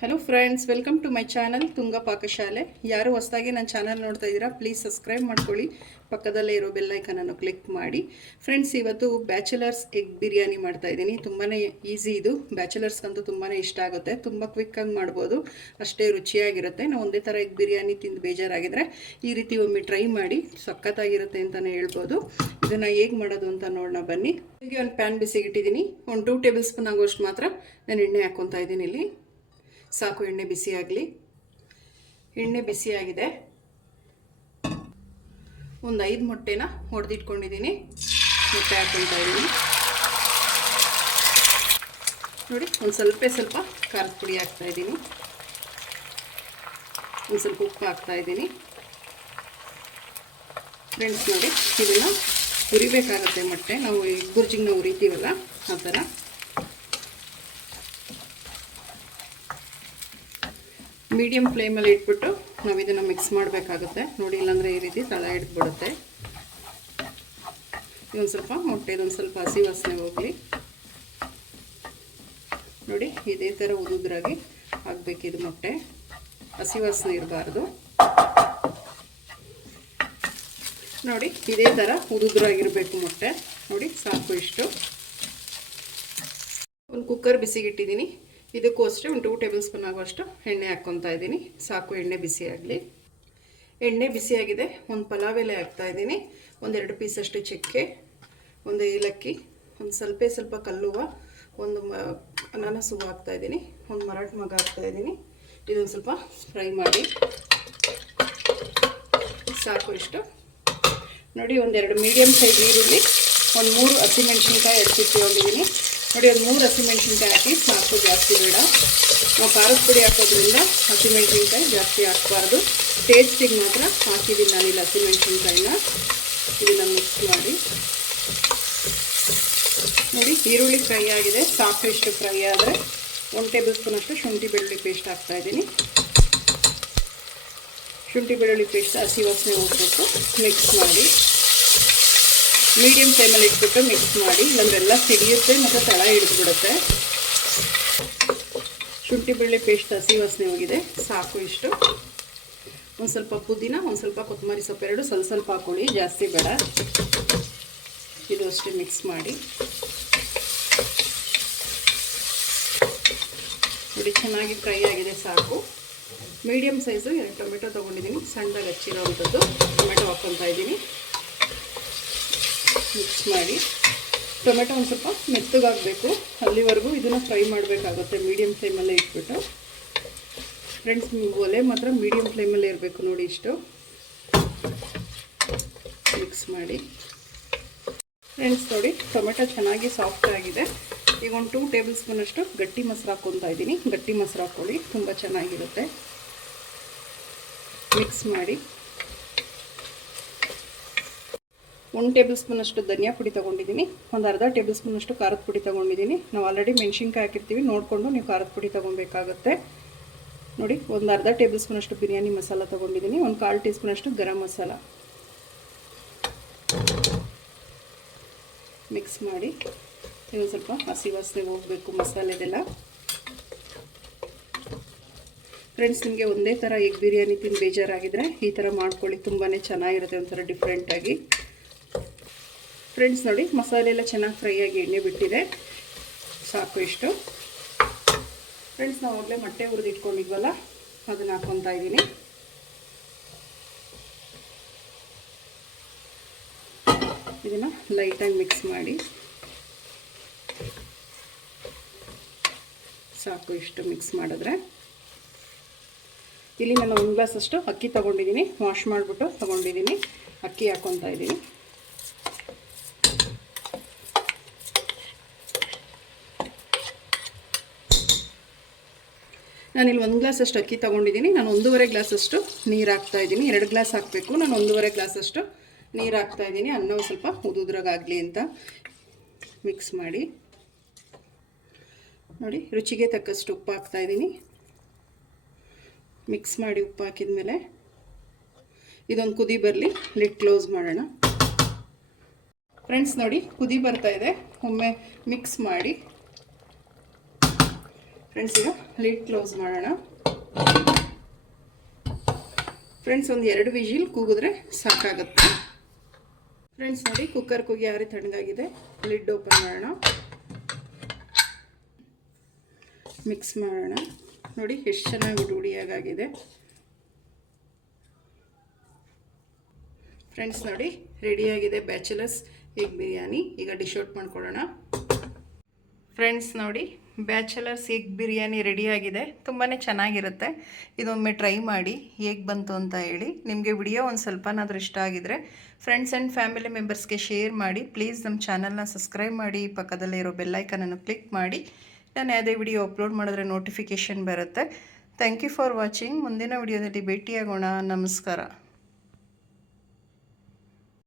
Hello friends welcome to my channel Tunga Pakashale ಯಾರು ಹೊಸದಾಗಿ ನನ್ನ ಚಾನಲ್ ನೋಡ್ತಾ ಇದ್ದೀರಾ ಪ್ಲೀಸ್ ಸಬ್ಸ್ಕ್ರೈಬ್ ಮಾಡ್ಕೊಳ್ಳಿ. ಪಕ್ಕದಲ್ಲೇ ಇರೋ ಬೆಲ್ಲೈಕನನ್ನು ಕ್ಲಿಕ್ ಮಾಡಿ. ಫ್ರೆಂಡ್ಸ್ ಇವತ್ತು ಬ್ಯಾಚುಲರ್ಸ್ ಎಗ್ ಬಿರಿಯಾನಿ ಮಾಡ್ತಾ ಇದ್ದೀನಿ. ತುಂಬಾ ಈಸಿ ಇದು. ಬ್ಯಾಚುಲರ್ಸ್ಗಂತೂ ತುಂಬಾ ಇಷ್ಟ ಆಗುತ್ತೆ. ತುಂಬ ಕ್ವಿಕ್ಕಾಗಿ ಮಾಡ್ಬೋದು. ಅಷ್ಟೇ ರುಚಿಯಾಗಿರುತ್ತೆ. ನಾವು ಒಂದೇ ಥರ ಎಗ್ ಬಿರಿಯಾನಿ ತಿಂದು ಬೇಜಾರಾಗಿದ್ದರೆ ಈ ರೀತಿ ಒಮ್ಮೆ ಟ್ರೈ ಮಾಡಿ. ಸಖತ್ತಾಗಿರುತ್ತೆ ಅಂತಲೇ ಹೇಳ್ಬೋದು. ಇದನ್ನು ಹೇಗೆ ಮಾಡೋದು ಅಂತ ನೋಡೋಣ ಬನ್ನಿ. ಹೀಗೆ ಒಂದು ಪ್ಯಾನ್ ಬಿಸಿಗೆ ಇಟ್ಟಿದ್ದೀನಿ. ಒಂದು ಟೂ ಟೇಬಲ್ ಸ್ಪೂನ್ ಆಗೋಷ್ಟು ಮಾತ್ರ ನಾನು ಎಣ್ಣೆ ಹಾಕ್ಕೊತಾ ಇದ್ದೀನಿ ಇಲ್ಲಿ. ಸಾಕು, ಎಣ್ಣೆ ಬಿಸಿಯಾಗಲಿ ಎಣ್ಣೆ ಬಿಸಿಯಾಗಿದೆ ಒಂದು ಐದು ಮೊಟ್ಟೆನ ಹೊಡೆದಿಟ್ಕೊಂಡಿದ್ದೀನಿ ಮೊಟ್ಟೆ ಹಾಕೊಳ್ತಾ ಇದ್ದೀನಿ. ನೋಡಿ, ಒಂದು ಸ್ವಲ್ಪ ಸ್ವಲ್ಪ ಖಾರದ ಪುಡಿ ಹಾಕ್ತಾ ಇದ್ದೀನಿ. ಒಂದು ಸ್ವಲ್ಪ ಉಪ್ಪು ಹಾಕ್ತಾ ಇದ್ದೀನಿ. ಫ್ರೆಂಡ್ಸ್ ನೋಡಿ, ಇದನ್ನು ಉರಿಬೇಕಾಗತ್ತೆ ಮೊಟ್ಟೆ. ನಾವು ಈ ಗುರ್ಜಿಂಗ್ ನಾವು ಉರಿತೀವಲ್ಲ, ಆ ಥರ. ಮೀಡಿಯಮ್ ಫ್ಲೇಮಲ್ಲಿ ಇಟ್ಬಿಟ್ಟು ನಾವು ಇದನ್ನು ಮಿಕ್ಸ್ ಮಾಡಬೇಕಾಗುತ್ತೆ. ನೋಡಿ, ಇಲ್ಲಾಂದರೆ ಈ ರೀತಿ ತಳ ಇಟ್ಬಿಡುತ್ತೆ. ಇದೊಂದು ಸ್ವಲ್ಪ ಮೊಟ್ಟೆದೊಂದು ಸ್ವಲ್ಪ ಹಸಿ ವಾಸನೆ ಹೋಗಲಿ. ನೋಡಿ, ಇದೇ ಥರ ಉದುದ್ರಾಗಿ ಇದು ಮೊಟ್ಟೆ. ಹಸಿ ವಾಸನೆ ಇರಬಾರ್ದು. ನೋಡಿ, ಇದೇ ಥರ ಉದುದ್ರಾಗಿರಬೇಕು ಮೊಟ್ಟೆ. ನೋಡಿ, ಸಾಕು ಇಷ್ಟು. ಒಂದು ಕುಕ್ಕರ್ ಬಿಸಿಗಿಟ್ಟಿದ್ದೀನಿ. ಇದಕ್ಕೂ ಅಷ್ಟೇ ಒಂದು ಟೂ ಟೇಬಲ್ ಸ್ಪೂನ್ ಆಗುವಷ್ಟು ಎಣ್ಣೆ ಹಾಕ್ಕೊತಾ ಇದ್ದೀನಿ. ಸಾಕು, ಎಣ್ಣೆ ಬಿಸಿಯಾಗಲಿ ಎಣ್ಣೆ ಬಿಸಿಯಾಗಿದೆ ಒಂದು ಪಲಾವ್ ಎಲೆ ಹಾಕ್ತಾ ಇದ್ದೀನಿ. ಒಂದೆರಡು ಪೀಸಷ್ಟು ಚಕ್ಕೆ, ಒಂದು ಏಲಕ್ಕಿ, ಒಂದು ಸ್ವಲ್ಪ ಸ್ವಲ್ಪ ಕಲ್ಲುವ, ಒಂದು ಮ, ಅನಾನಸು ಹಾಕ್ತಾ ಇದ್ದೀನಿ. ಒಂದು ಮರಾಠ ಮಗ ಹಾಕ್ತಾ ಇದ್ದೀನಿ. ಇದೊಂದು ಸ್ವಲ್ಪ ಫ್ರೈ ಮಾಡಿ. ಸಾಕು ಇಷ್ಟು. ನೋಡಿ, ಒಂದೆರಡು ಮೀಡಿಯಮ್ ಸೈಜ್ ಈರುಳ್ಳಿ, ಒಂದು ಮೂರು ಹಸಿಮೆಣ್ಸಿನ್ಕಾಯಿ ಹಚ್ಚಿಟ್ಕೊಂಡಿದ್ದೀನಿ. ನೋಡಿ ಒಂದು ಮೂರು ಹಸಿಮೆಣ್ಸಿನ್ಕಾಯಿ ಹಾಕಿ ಸಾಕು ಜಾಸ್ತಿ ಬೇಡ. ನಾವು ಖಾರದ ಪುಡಿ ಹಾಕೋದ್ರಿಂದ ಹಸಿಮೆಣ್ಸಿನ್ಕಾಯಿ ಜಾಸ್ತಿ ಹಾಕಬಾರ್ದು. ಟೇಸ್ಟಿಗೆ ಮಾತ್ರ ಹಾಕಿದ್ದೀನಿ ನಾನಿಲ್ಲಿ ಹಸಿಮೆಣ್ಸಿನ್ಕಾಯಿನ. ಇದನ್ನು ಮಿಕ್ಸ್ ಮಾಡಿ. ನೋಡಿ, ಈರುಳ್ಳಿ ಫ್ರೈ ಆಗಿದೆ. ಸಾಕಷ್ಟು ಫ್ರೈ ಆದರೆ ಒಂದು ಟೇಬಲ್ ಸ್ಪೂನಷ್ಟು ಶುಂಠಿ ಬೆಳ್ಳುಳ್ಳಿ ಪೇಸ್ಟ್ ಹಾಕ್ತಾ ಇದ್ದೀನಿ. ಶುಂಠಿ ಬೆಳ್ಳುಳ್ಳಿ ಪೇಸ್ಟ್ ಹಸಿ ವಾಸನೆ ಹೋಗ್ಬೇಕು. ಮಿಕ್ಸ್ ಮಾಡಿ. ಮೀಡಿಯಮ್ ಫ್ಲೇಮಲ್ಲಿ ಇಟ್ಬಿಟ್ಟು ಮಿಕ್ಸ್ ಮಾಡಿ ಇಲ್ಲಾಂದ್ರೆ ಎಲ್ಲ ಸಿಡಿಯುತ್ತೆ, ಮತ್ತು ತಳ ಹಿಡಿದ್ಬಿಡುತ್ತೆ. ಶುಂಠಿ ಬೆಳ್ಳಿ ಪೇಸ್ಟ್ ಹಸಿ ವಾಸನೆ ಹೋಗಿದೆ, ಸಾಕು ಇಷ್ಟು. ಒಂದು ಸ್ವಲ್ಪ ಪುದೀನ, ಒಂದು ಸ್ವಲ್ಪ ಕೊತ್ತಂಬರಿ ಸೊಪ್ಪು, ಎರಡು ಸ್ವಲ್ಪ ಸ್ವಲ್ಪ ಹಾಕೊಳ್ಳಿ ಜಾಸ್ತಿ ಬೇಡ. ಇದು ಅಷ್ಟೇ ಮಿಕ್ಸ್ ಮಾಡಿ. ನೋಡಿ, ಚೆನ್ನಾಗಿ ಫ್ರೈ ಆಗಿದೆ, ಸಾಕು. ಮೀಡಿಯಮ್ ಸೈಜು ಎರಡು ಟೊಮೆಟೊ ತೊಗೊಂಡಿದ್ದೀನಿ, ಸಣ್ಣದಾಗಿ ಹಚ್ಚಿರೋವಂಥದ್ದು ಟೊಮೆಟೊ ಹಾಕ್ಕೊತಾ ಇದ್ದೀನಿ. ಮಿಕ್ಸ್ ಮಾಡಿ. ಟೊಮೆಟೊ ಒಂದು ಸ್ವಲ್ಪ ಮೆತ್ತಗಾಗಬೇಕು. ಅಲ್ಲಿವರೆಗೂ ಇದನ್ನು ಫ್ರೈ ಮಾಡಬೇಕಾಗುತ್ತೆ. ಮೀಡಿಯಮ್ ಫ್ಲೇಮಲ್ಲೇ ಇಟ್ಬಿಟ್ಟು. ಫ್ರೆಂಡ್ಸ್ ಒಲೆ ಮಾತ್ರ ಮೀಡಿಯಮ್ ಫ್ಲೇಮಲ್ಲೇ ಇರಬೇಕು ನೋಡಿ ಇಷ್ಟು. ಮಿಕ್ಸ್ ಮಾಡಿ. ಫ್ರೆಂಡ್ಸ್ ನೋಡಿ ಟೊಮೆಟೊ ಚೆನ್ನಾಗಿ ಸಾಫ್ಟ್ ಆಗಿದೆ. ಈಗ ಒಂದು ಟೂ ಟೇಬಲ್ ಸ್ಪೂನಷ್ಟು ಗಟ್ಟಿ ಮೊಸರು ಹಾಕ್ಕೊತಾ ಇದ್ದೀನಿ. ಗಟ್ಟಿ ಮೊಸರು ಹಾಕ್ಕೊಳ್ಳಿ ತುಂಬ ಚೆನ್ನಾಗಿರುತ್ತೆ. ಮಿಕ್ಸ್ ಮಾಡಿ. ಒಂದು ಟೇಬಲ್ ಸ್ಪೂನಷ್ಟು ಧನಿಯಾ ಪುಡಿ ತೊಗೊಂಡಿದ್ದೀನಿ. ಒಂದು ಅರ್ಧ ಟೇಬಲ್ ಸ್ಪೂನಷ್ಟು ಖಾರದ ಪುಡಿ ತೊಗೊಂಡಿದ್ದೀನಿ. ನಾವು ಆಲ್ರೆಡಿ ಮೆಣಸಿನ್ಕಾಯಿ ಹಾಕಿರ್ತೀವಿ. ನೋಡಿಕೊಂಡು ನೀವು ಖಾರದ ಪುಡಿ ತೊಗೊಬೇಕಾಗತ್ತೆ. ನೋಡಿ, ಒಂದು ಅರ್ಧ ಟೇಬಲ್ ಸ್ಪೂನಷ್ಟು ಬಿರಿಯಾನಿ ಮಸಾಲ ತೊಗೊಂಡಿದ್ದೀನಿ. ಒಂದು ಕಾಲು ಟೀ ಸ್ಪೂನಷ್ಟು ಗರಂ ಮಸಾಲ. ಮಿಕ್ಸ್ ಮಾಡಿ. ಇದೊಂದು ಸ್ವಲ್ಪ ಹಸಿ ವಾಸನೆ ಹೋಗಬೇಕು ಮಸಾಲೆದೆಲ್ಲ. ಫ್ರೆಂಡ್ಸ್ ನಿಮಗೆ ಒಂದೇ ಥರ ಎಗ್ ಬಿರಿಯಾನಿ ತಿಂದು ಬೇಜಾರಾಗಿದ್ದರೆ ಈ ಥರ ಮಾಡ್ಕೊಳ್ಳಿ. ತುಂಬಾ ಚೆನ್ನಾಗಿರುತ್ತೆ ಒಂಥರ ಡಿಫ್ರೆಂಟಾಗಿ ಫ್ರೆಂಡ್ಸ್ ನೋಡಿ ಮಸಾಲೆ ಎಲ್ಲ ಚೆನ್ನಾಗಿ ಫ್ರೈ ಆಗಿ ಎಣ್ಣೆ ಬಿಟ್ಟಿದೆ. ಸಾಕು ಇಷ್ಟು. ಫ್ರೆಂಡ್ಸ್, ನಾವು ಆಗಲೇ ಮೊಟ್ಟೆ ಹುರಿದು ಇಟ್ಕೊಂಡಿದ್ವಲ್ಲ, ಅದನ್ನು ಹಾಕ್ಕೊತಾ ಇದ್ದೀನಿ. ಇದನ್ನು ಲೈಟಾಗಿ ಮಿಕ್ಸ್ ಮಾಡಿ. ಸಾಕು ಇಷ್ಟು ಮಿಕ್ಸ್ ಮಾಡಿದ್ರೆ. ಇಲ್ಲಿ ನಾನು ಒಂದು ಗ್ಲಾಸಷ್ಟು ಅಕ್ಕಿ ತೊಗೊಂಡಿದ್ದೀನಿ. ವಾಶ್ ಮಾಡಿಬಿಟ್ಟು ತೊಗೊಂಡಿದ್ದೀನಿ. ಅಕ್ಕಿ ಹಾಕ್ಕೊತಾ ಇದ್ದೀನಿ. ನಾನಿಲ್ಲಿ ಒಂದು ಗ್ಲಾಸಷ್ಟು ಅಕ್ಕಿ ತೊಗೊಂಡಿದ್ದೀನಿ ನಾನು ಒಂದೂವರೆ ಗ್ಲಾಸಷ್ಟು ನೀರು ಹಾಕ್ತಾ ಇದ್ದೀನಿ ಎರಡು ಗ್ಲಾಸ್ ಹಾಕಬೇಕು. ನಾನು ಒಂದೂವರೆ ಗ್ಲಾಸಷ್ಟು ನೀರು ಹಾಕ್ತಾ ಇದ್ದೀನಿ ಅನ್ನ ಸ್ವಲ್ಪ ಉದುದ್ರಾಗಲಿ ಅಂತ ಮಿಕ್ಸ್ ಮಾಡಿ. ನೋಡಿ, ರುಚಿಗೆ ತಕ್ಕಷ್ಟು ಉಪ್ಪು ಹಾಕ್ತಾ ಇದ್ದೀನಿ ಮಿಕ್ಸ್ ಮಾಡಿ ಉಪ್ಪು ಹಾಕಿದ ಮೇಲೆ ಇದೊಂದು ಕುದಿ ಬರಲಿ. ಲಿಡ್ ಕ್ಲೋಸ್ ಮಾಡೋಣ. ಫ್ರೆಂಡ್ಸ್ ನೋಡಿ, ಕುದಿ ಬರ್ತಾ ಇದೆ. ಒಮ್ಮೆ ಮಿಕ್ಸ್ ಮಾಡಿ. ಫ್ರೆಂಡ್ಸ್ ಈಗ ಲಿಡ್ ಕ್ಲೋಸ್ ಮಾಡೋಣ. ಫ್ರೆಂಡ್ಸ್ ಒಂದು ಎರಡು ವಿಜಿಲ್ ಕೂಗಿದ್ರೆ ಸಾಕಾಗುತ್ತೆ. ಫ್ರೆಂಡ್ಸ್ ನೋಡಿ ಕುಕ್ಕರ್ ಕೂಗಿ ಯಾವ ರೀತಿ ತಣ್ಣಗಾಗಿದೆ. ಲಿಡ್ ಓಪನ್ ಮಾಡೋಣ. ಮಿಕ್ಸ್ ಮಾಡೋಣ. ನೋಡಿ, ಎಷ್ಟು ಚೆನ್ನಾಗಿ ಉಡಿ ಉಡಿಯಾಗಿದೆ ಫ್ರೆಂಡ್ಸ್ ನೋಡಿ ರೆಡಿಯಾಗಿದೆ ಬ್ಯಾಚುಲರ್ಸ್ ಎಗ್ ಬಿರಿಯಾನಿ ಈಗ ಡಿಶ್ ಔಟ್ ಮಾಡ್ಕೊಳ್ಳೋಣ. ಫ್ರೆಂಡ್ಸ್ ನೋಡಿ ಬ್ಯಾಚುಲರ್ಸ್ ಎಗ್ ಬಿರಿಯಾನಿ ರೆಡಿಯಾಗಿದೆ ತುಂಬಾ ಚೆನ್ನಾಗಿರುತ್ತೆ. ಇದೊಮ್ಮೆ ಟ್ರೈ ಮಾಡಿ. ಹೇಗೆ ಬಂತು ಅಂತ ಹೇಳಿ. ನಿಮಗೆ ವಿಡಿಯೋ ಒಂದು ಸ್ವಲ್ಪನಾದರೂ ಇಷ್ಟ ಆಗಿದರೆ ಫ್ರೆಂಡ್ಸ್ ಆ್ಯಂಡ್ ಫ್ಯಾಮಿಲಿ ಮೆಂಬರ್ಸ್ಗೆ ಶೇರ್ ಮಾಡಿ. ಪ್ಲೀಸ್ ನಮ್ಮ ಚಾನಲ್ನ ಸಬ್ಸ್ಕ್ರೈಬ್ ಮಾಡಿ. ಪಕ್ಕದಲ್ಲೇ ಇರೋ ಬೆಲ್ಲೈಕನನ್ನು ಕ್ಲಿಕ್ ಮಾಡಿ. ನಾನು ಯಾವುದೇ ವಿಡಿಯೋ ಅಪ್ಲೋಡ್ ಮಾಡಿದ್ರೆ ನೋಟಿಫಿಕೇಷನ್ ಬರುತ್ತೆ. ಥ್ಯಾಂಕ್ ಯು ಫಾರ್ ವಾಚಿಂಗ್ ಮುಂದಿನ ವಿಡಿಯೋದಲ್ಲಿ ಭೇಟಿಯಾಗೋಣ. ನಮಸ್ಕಾರ.